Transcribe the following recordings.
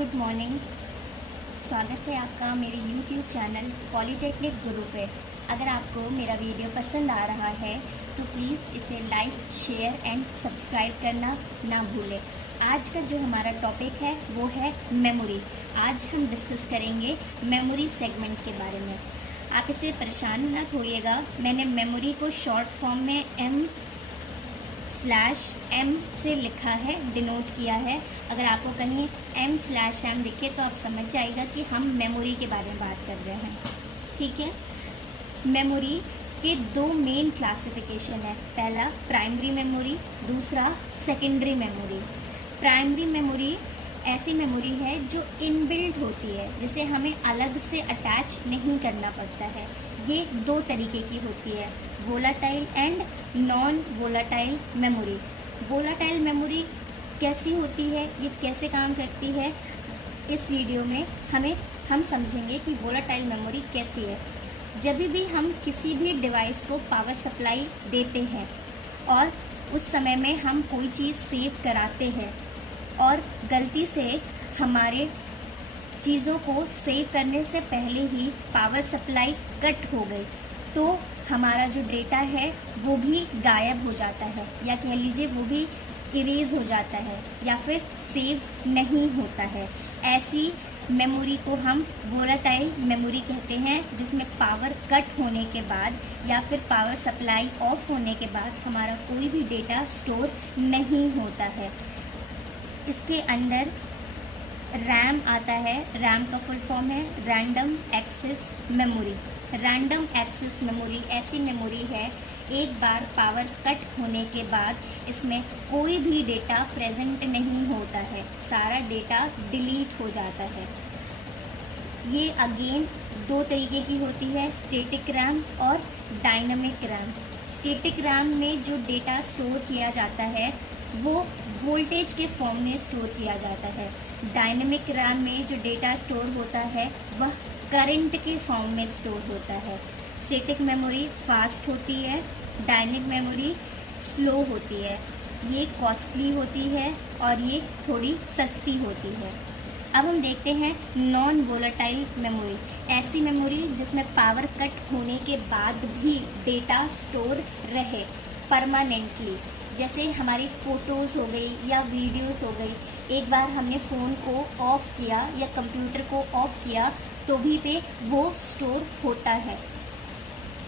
Good morning. स्वागत है आपका मेरे यूट्यूब चैनल पॉलीटेक्निक गुरु पे। अगर आपको मेरा वीडियो पसंद आ रहा है तो प्लीज़ इसे लाइक, शेयर एंड सब्सक्राइब करना ना भूलें। आज का जो हमारा टॉपिक है वो है मेमोरी। आज हम डिस्कस करेंगे मेमोरी सेगमेंट के बारे में। आप इसे परेशान ना होइएगा, मैंने मेमोरी को शॉर्ट फॉर्म में M/M से लिखा है, डिनोट किया है। अगर आपको कहीं M/M दिखे तो आप समझ जाएगा कि हम मेमोरी के बारे में बात कर रहे हैं। ठीक है। मेमोरी के दो मेन क्लासिफिकेशन है। पहला प्राइमरी मेमोरी, दूसरा सेकेंडरी मेमोरी। प्राइमरी मेमोरी ऐसी मेमोरी है जो इनबिल्ट होती है, जिसे हमें अलग से अटैच नहीं करना पड़ता है। ये दो तरीके की होती है, volatile and non volatile memory. Volatile memory कैसी होती है, ये कैसे काम करती है, इस वीडियो में हम समझेंगे कि वोलाटाइल मेमोरी कैसी है। जब भी हम किसी भी डिवाइस को पावर सप्लाई देते हैं और उस समय में हम कोई चीज़ सेव कराते हैं और गलती से हमारे चीज़ों को सेव करने से पहले ही पावर सप्लाई कट हो गई तो हमारा जो डेटा है वो भी गायब हो जाता है, या कह लीजिए वो भी इरेज हो जाता है या फिर सेव नहीं होता है। ऐसी मेमोरी को हम वोलाटाइल मेमोरी कहते हैं, जिसमें पावर कट होने के बाद या फिर पावर सप्लाई ऑफ होने के बाद हमारा कोई भी डेटा स्टोर नहीं होता है। इसके अंदर रैम आता है। रैम का फुल फॉर्म है random access memory. Random access memory ऐसी मेमोरी है, एक बार पावर कट होने के बाद इसमें कोई भी डेटा प्रेजेंट नहीं होता है, सारा डेटा डिलीट हो जाता है। ये अगेन दो तरीके की होती है, स्टैटिक रैम और डायनामिक रैम। स्टैटिक रैम में जो डेटा स्टोर किया जाता है वो वोल्टेज के फॉर्म में स्टोर किया जाता है। डायनेमिक रैम में जो डेटा स्टोर होता है वह करंट के फॉर्म में स्टोर होता है। स्टैटिक मेमोरी फास्ट होती है, डायनेमिक मेमोरी स्लो होती है। ये कॉस्टली होती है और ये थोड़ी सस्ती होती है। अब हम देखते हैं नॉन वोलाटाइल मेमोरी। ऐसी मेमोरी जिसमें पावर कट होने के बाद भी डेटा स्टोर रहे परमानेंटली। जैसे हमारी फ़ोटोज़ हो गई या वीडियोस हो गई, एक बार हमने फ़ोन को ऑफ़ किया या कंप्यूटर को ऑफ़ किया तो भी पे वो स्टोर होता है।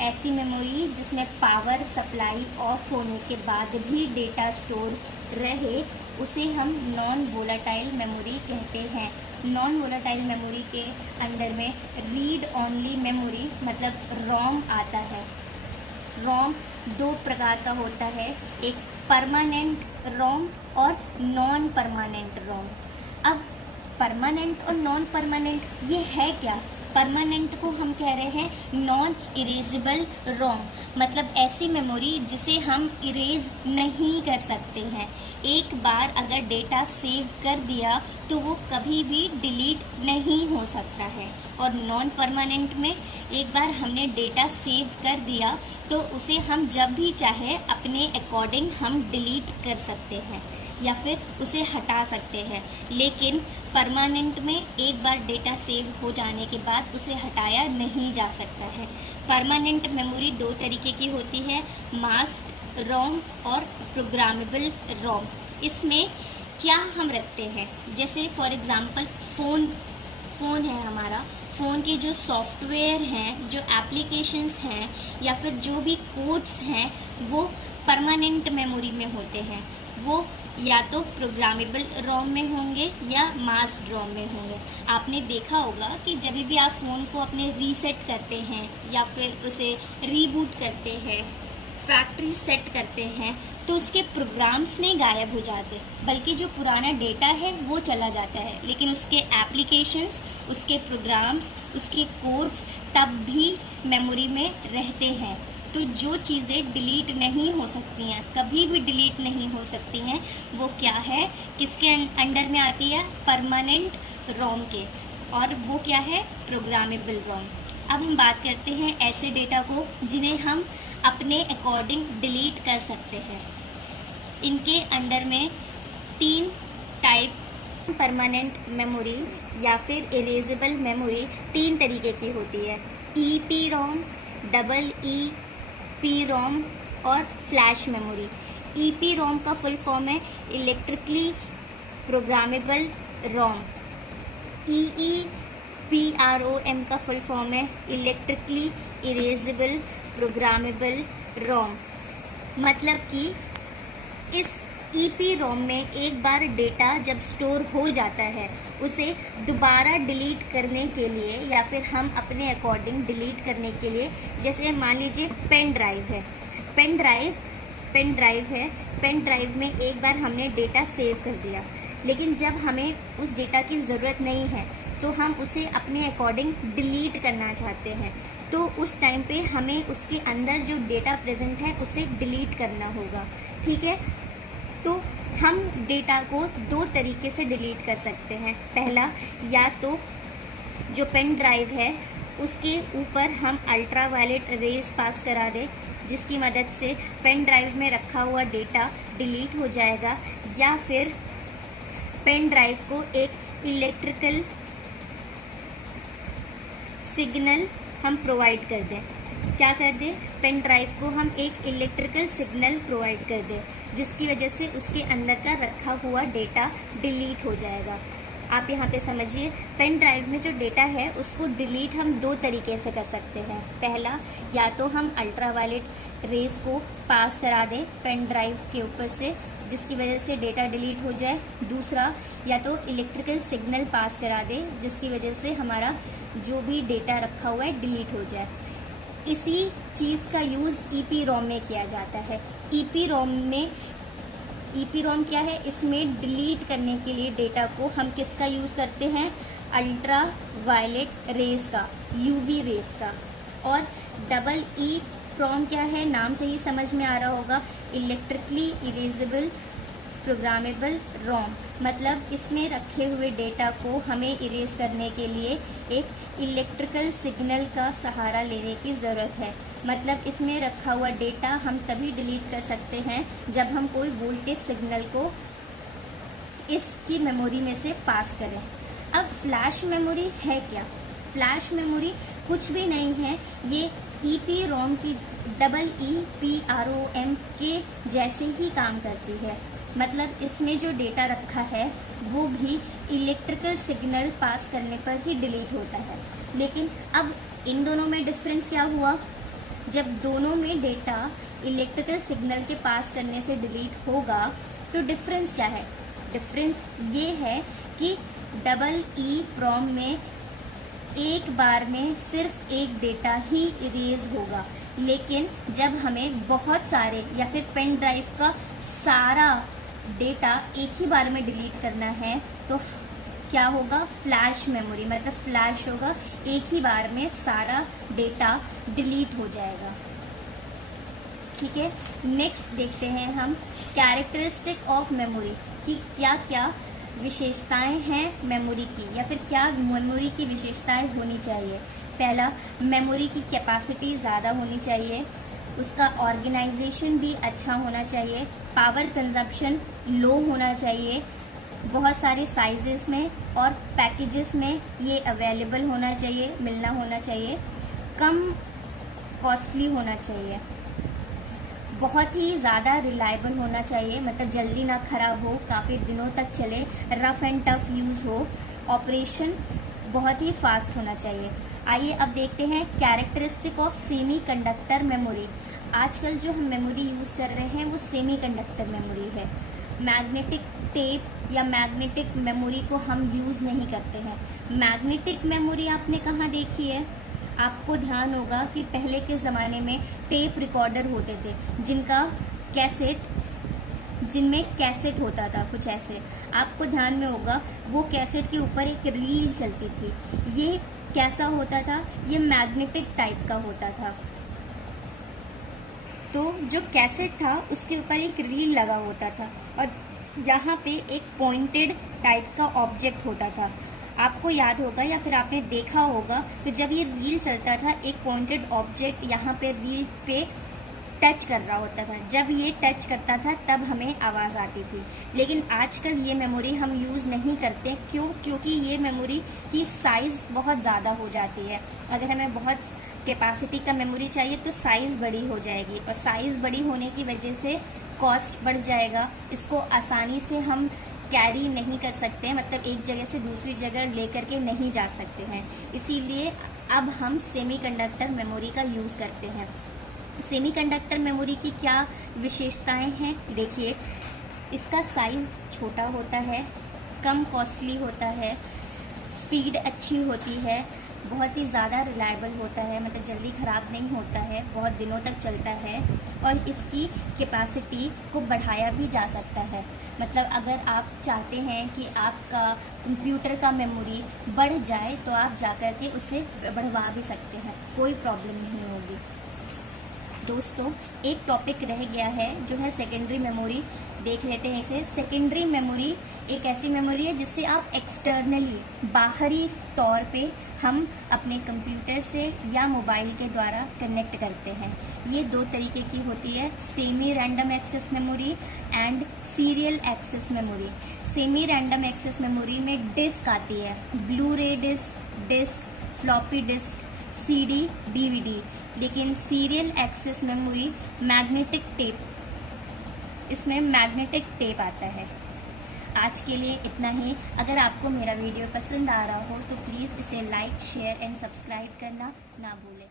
ऐसी मेमोरी जिसमें पावर सप्लाई ऑफ होने के बाद भी डेटा स्टोर रहे उसे हम नॉन वोलाटाइल मेमोरी कहते हैं। नॉन वोलाटाइल मेमोरी के अंदर में रीड ऑनली मेमोरी मतलब रोम आता है। रोम दो प्रकार का होता है, एक परमानेंट रोम और नॉन परमानेंट रोम। अब परमानेंट और नॉन परमानेंट ये है क्या? परमानेंट को हम कह रहे हैं नॉन इरेजेबल रोम, मतलब ऐसी मेमोरी जिसे हम इरेज नहीं कर सकते हैं। एक बार अगर डेटा सेव कर दिया तो वो कभी भी डिलीट नहीं हो सकता है। और नॉन परमानेंट में एक बार हमने डेटा सेव कर दिया तो उसे हम जब भी चाहे अपने अकॉर्डिंग हम डिलीट कर सकते हैं या फिर उसे हटा सकते हैं। लेकिन परमानेंट में एक बार डेटा सेव हो जाने के बाद उसे हटाया नहीं जा सकता है। परमानेंट मेमोरी दो तरीके की होती है, मास्क्ड रोम और प्रोग्रामेबल रोम। इसमें क्या हम रखते हैं, जैसे फॉर एग्जांपल फ़ोन है हमारा, फ़ोन के जो सॉफ्टवेयर हैं, जो एप्लीकेशंस हैं या फिर जो भी कोड्स हैं वो परमानेंट मेमोरी में होते हैं। वो या तो प्रोग्रामेबल रोम में होंगे या मास्क्ड रोम में होंगे। आपने देखा होगा कि जब भी आप फ़ोन को अपने रीसेट करते हैं या फिर उसे रीबूट करते हैं, फैक्ट्री सेट करते हैं, तो उसके प्रोग्राम्स नहीं गायब हो जाते, बल्कि जो पुराना डेटा है वो चला जाता है, लेकिन उसके एप्लीकेशंस, उसके प्रोग्राम्स, उसके कोड्स तब भी मेमोरी में रहते हैं। तो जो चीज़ें डिलीट नहीं हो सकती हैं, कभी भी डिलीट नहीं हो सकती हैं, वो क्या है, किसके अंडर में आती है? परमानेंट रोम के। और वो क्या है? प्रोग्रामेबल रोम। अब हम बात करते हैं ऐसे डेटा को जिन्हें हम अपने अकॉर्डिंग डिलीट कर सकते हैं। इनके अंडर में तीन टाइप परमानेंट मेमोरी या फिर इरेजेबल मेमोरी 3 तरीके की होती है, EEPROM, डबल EEPROM और फ्लैश मेमोरी। EEPROM का फुल फॉर्म है इलेक्ट्रिकली प्रोग्रामेबल रोम। EEPROM का फुल फॉर्म है इलेक्ट्रिकली इरेजेबल प्रोग्रामेबल रोम। मतलब कि इस EEPROM में एक बार डेटा जब स्टोर हो जाता है उसे दोबारा डिलीट करने के लिए या फिर हम अपने अकॉर्डिंग डिलीट करने के लिए, जैसे मान लीजिए पेन ड्राइव है, पेन ड्राइव में एक बार हमने डेटा सेव कर दिया, लेकिन जब हमें उस डेटा की ज़रूरत नहीं है तो हम उसे अपने अकॉर्डिंग डिलीट करना चाहते हैं, तो उस टाइम पे हमें उसके अंदर जो डेटा प्रेजेंट है उसे डिलीट करना होगा। ठीक है, तो हम डेटा को 2 तरीके से डिलीट कर सकते हैं। पहला, या तो जो पेन ड्राइव है उसके ऊपर हम अल्ट्रावायलेट रेज पास करा दें, जिसकी मदद से पेन ड्राइव में रखा हुआ डेटा डिलीट हो जाएगा, या फिर पेन ड्राइव को एक इलेक्ट्रिकल सिग्नल हम प्रोवाइड कर दें। क्या कर दें? पेन ड्राइव को हम एक इलेक्ट्रिकल सिग्नल प्रोवाइड कर दें, जिसकी वजह से उसके अंदर का रखा हुआ डेटा डिलीट हो जाएगा। आप यहाँ पे समझिए, पेन ड्राइव में जो डेटा है उसको डिलीट हम 2 तरीके से कर सकते हैं। पहला, या तो हम अल्ट्रावायलेट रेज को पास करा दें पेन ड्राइव के ऊपर से, जिसकी वजह से डेटा डिलीट हो जाए। दूसरा, या तो इलेक्ट्रिकल सिग्नल पास करा दें, जिसकी वजह से हमारा जो भी डेटा रखा हुआ है डिलीट हो जाए। इसी चीज़ का यूज़ EEPROM में किया जाता है। EEPROM क्या है? इसमें डिलीट करने के लिए डेटा को हम किसका यूज़ करते हैं? अल्ट्रा वायलेट रेज का, UV रेज का। और डबल EEPROM क्या है? नाम से ही समझ में आ रहा होगा, इलेक्ट्रिकली इरेजेबल प्रोग्रामेबल रोम। मतलब इसमें रखे हुए डेटा को हमें इरेज करने के लिए एक इलेक्ट्रिकल सिग्नल का सहारा लेने की ज़रूरत है। मतलब इसमें रखा हुआ डेटा हम तभी डिलीट कर सकते हैं जब हम कोई वोल्टेज सिग्नल को इसकी मेमोरी में से पास करें। अब फ्लैश मेमोरी है क्या? फ्लैश मेमोरी कुछ भी नहीं है, ये EEPROM की डबल EEPROM के जैसे ही काम करती है। मतलब इसमें जो डेटा रखा है वो भी इलेक्ट्रिकल सिग्नल पास करने पर ही डिलीट होता है। लेकिन अब इन दोनों में डिफरेंस क्या हुआ? जब दोनों में डेटा इलेक्ट्रिकल सिग्नल के पास करने से डिलीट होगा तो डिफरेंस क्या है? डिफरेंस ये है कि डबल EEPROM में एक बार में सिर्फ एक डेटा ही इरेज होगा, लेकिन जब हमें बहुत सारे या फिर पेन ड्राइव का सारा डेटा एक ही बार में डिलीट करना है तो क्या होगा? फ्लैश मेमोरी, मतलब फ्लैश होगा, एक ही बार में सारा डेटा डिलीट हो जाएगा। ठीक है, नेक्स्ट देखते हैं हम कैरेक्टरिस्टिक ऑफ मेमोरी कि क्या क्या विशेषताएं हैं मेमोरी की, या फिर क्या मेमोरी की विशेषताएं होनी चाहिए। पहला, मेमोरी की कैपेसिटी ज़्यादा होनी चाहिए, उसका ऑर्गेनाइजेशन भी अच्छा होना चाहिए, पावर कंजप्शन लो होना चाहिए, बहुत सारे साइजेस में और पैकेजेस में ये अवेलेबल होना चाहिए, मिलना होना चाहिए, कम कॉस्टली होना चाहिए, बहुत ही ज़्यादा रिलायबल होना चाहिए, मतलब जल्दी ना ख़राब हो, काफ़ी दिनों तक चले, रफ एंड टफ यूज़ हो, ऑपरेशन बहुत ही फास्ट होना चाहिए। आइए अब देखते हैं characteristic of semi conductor memory. आजकल जो हम मेमोरी यूज़ कर रहे हैं वो सेमी कंडक्टर मेमोरी है। मैग्नेटिक टेप या मैग्नेटिक मेमोरी को हम यूज़ नहीं करते हैं। मैग्नेटिक मेमोरी आपने कहाँ देखी है? आपको ध्यान होगा कि पहले के ज़माने में टेप रिकॉर्डर होते थे जिनमें कैसेट होता था, कुछ ऐसे आपको ध्यान में होगा। वो कैसेट के ऊपर एक रील चलती थी। ये कैसा होता था? ये मैग्नेटिक टाइप का होता था। तो जो कैसेट था उसके ऊपर एक रील लगा होता था और यहाँ पे एक पॉइंटेड टाइप का ऑब्जेक्ट होता था। आपको याद होगा या फिर आपने देखा होगा कि जब ये रील चलता था एक पॉइंटेड ऑब्जेक्ट यहाँ पे रील पे टच कर रहा होता था। जब ये टच करता था तब हमें आवाज़ आती थी। लेकिन आजकल ये मेमोरी हम यूज़ नहीं करते। क्यों? क्योंकि ये मेमोरी की साइज़ बहुत ज़्यादा हो जाती है। अगर हमें बहुत कैपेसिटी का मेमोरी चाहिए तो साइज़ बड़ी हो जाएगी, और साइज़ बड़ी होने की वजह से कॉस्ट बढ़ जाएगा। इसको आसानी से हम कैरी नहीं कर सकते हैं, मतलब एक जगह से दूसरी जगह लेकर के नहीं जा सकते हैं। इसीलिए अब हम सेमीकंडक्टर मेमोरी का यूज़ करते हैं। सेमीकंडक्टर मेमोरी की क्या विशेषताएं हैं? देखिए, इसका साइज़ छोटा होता है, कम कॉस्टली होता है, स्पीड अच्छी होती है, बहुत ही ज़्यादा रिलायबल होता है, मतलब जल्दी ख़राब नहीं होता है, बहुत दिनों तक चलता है, और इसकी कैपेसिटी को बढ़ाया भी जा सकता है। मतलब अगर आप चाहते हैं कि आपका कंप्यूटर का मेमोरी बढ़ जाए तो आप जाकर के उसे बढ़वा भी सकते हैं, कोई प्रॉब्लम नहीं होगी। दोस्तों, एक टॉपिक रह गया है जो है सेकेंडरी मेमोरी। देख लेते हैं इसे। सेकेंडरी मेमोरी एक ऐसी मेमोरी है जिससे आप एक्सटर्नली, बाहरी तौर पे हम अपने कंप्यूटर से या मोबाइल के द्वारा कनेक्ट करते हैं। ये दो तरीके की होती है, semi random access memory and serial access memory. Semi random access memory में डिस्क आती है, Blu-ray disc, floppy disk, CD, DVD। लेकिन serial access memory magnetic tape, इसमें मैग्नेटिक टेप आता है। आज के लिए इतना ही। अगर आपको मेरा वीडियो पसंद आ रहा हो तो प्लीज़ इसे लाइक, शेयर एंड सब्सक्राइब करना ना भूलें।